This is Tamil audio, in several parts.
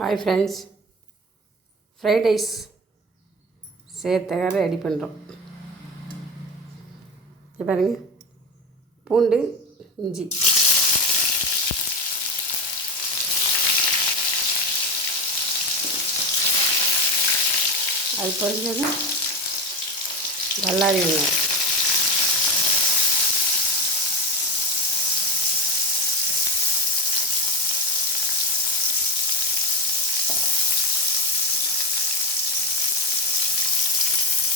ஹாய் ஃப்ரெண்ட்ஸ் ஃப்ரைட் ரைஸ் சேர்த்தக ரெடி பண்ணுறோம் இது பாருங்க. பூண்டு இஞ்சி. அது பொரிஞ்சதும் வல்லாரி வெங்காயம்.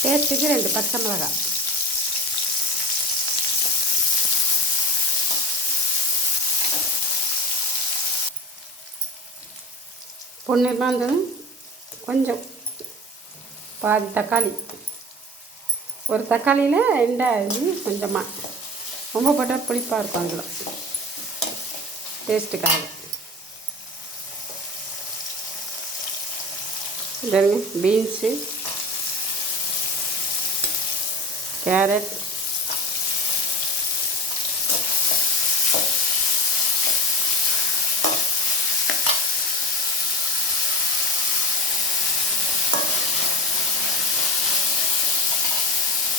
டேஸ்ட்டுக்கு ரெண்டு பச்சை மிளகாய் பொன்னிறமாக இருந்ததும் கொஞ்சம் பாதி தக்காளி. ஒரு தக்காளியில் ரெண்டாவது கொஞ்சமாக ரொம்ப போட்டால் புளிப்பாக இருக்கும் அதில். டேஸ்ட்டுக்காக. பீன்ஸு கேரட்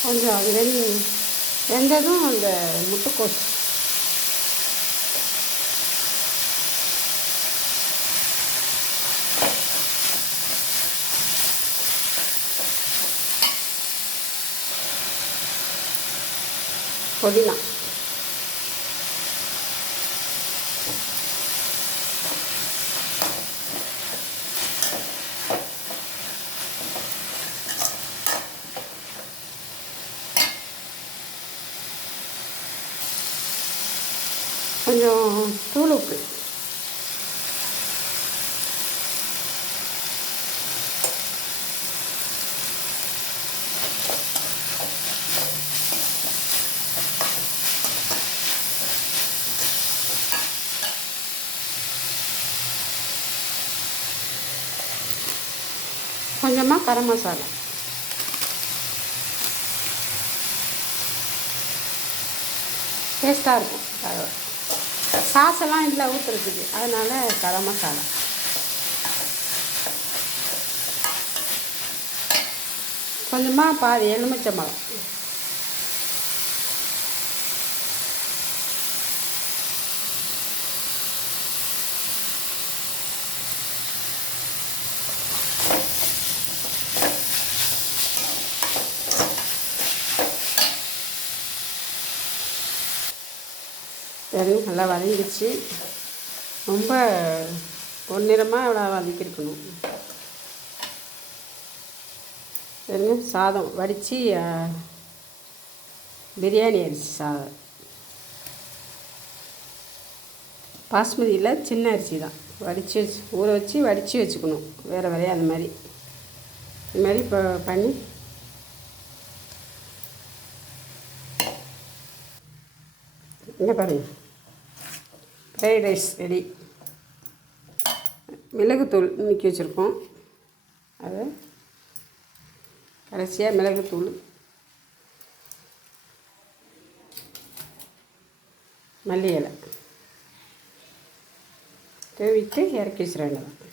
கொஞ்சம் அது வெந்ததும் அந்த முட்டைக்கோஸ். 好的呢。反正走路不。கொஞ்சமாக கரம் மசாலா? டேஸ்ட்டாக இருக்கும். சாசெல்லாம் இதில் ஊற்றுறதுக்கு அதனால் கரம் மசாலா. கொஞ்சமாக பாதி எலுமிச்சம்பழம். சரி நல்லா வதங்கிடுச்சு. ரொம்ப பொன்னிறமாக இவ்வளோ வதக்கிருக்கணும். சரிங்க சாதம் வடித்து பிரியாணி அரிசி சாதம். பாஸ்மதியில் சின்ன அரிசி தான். வடித்து வச்சு ஊற வச்சு வடித்து வச்சுக்கணும். வேறு வேறையாக அந்த மாதிரி. இது மாதிரி இப்போ பண்ணி இங்கே பாருங்கள் ஃப்ரைட் ரைஸ் ரெடி. மிளகுத்தூள் இன்னைக்கு வச்சுருக்கோம். அது கடைசியாக மிளகுத்தூள். மல்லி இலை. தூவிட்டு இறக்கி வச்சிட வேண்டியதான்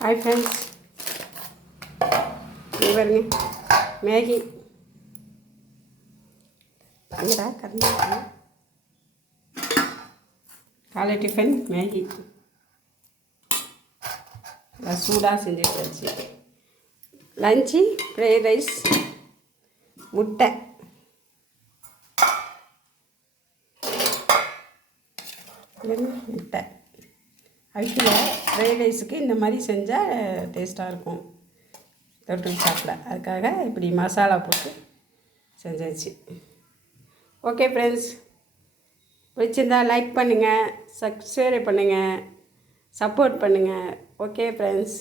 ஹாய் ஃப்ரெண்ட்ஸ் இது பாருங்க மேகி அங்கடா கரண்டி காலை டிஃபன் மேகி சூடாக செஞ்சு வச்சு லஞ்சு ஃப்ரைட் ரைஸ் முட்டை. முட்டை? அவிக்கல ஃப்ரைட் ரைஸுக்கு இந்த மாதிரி செஞ்சால் டேஸ்ட்டாக இருக்கும். தொட்டு சாப்பிட அதுக்காக இப்படி மசாலா போட்டு செஞ்சாச்சு. ஓகே ஃப்ரெண்ட்ஸ் பிடிச்சிருந்தா லைக் பண்ணுங்கள் சப்ஸ்கிரைப் பண்ணுங்கள் சப்போர்ட் பண்ணுங்கள் ஓகே ஃப்ரெண்ட்ஸ்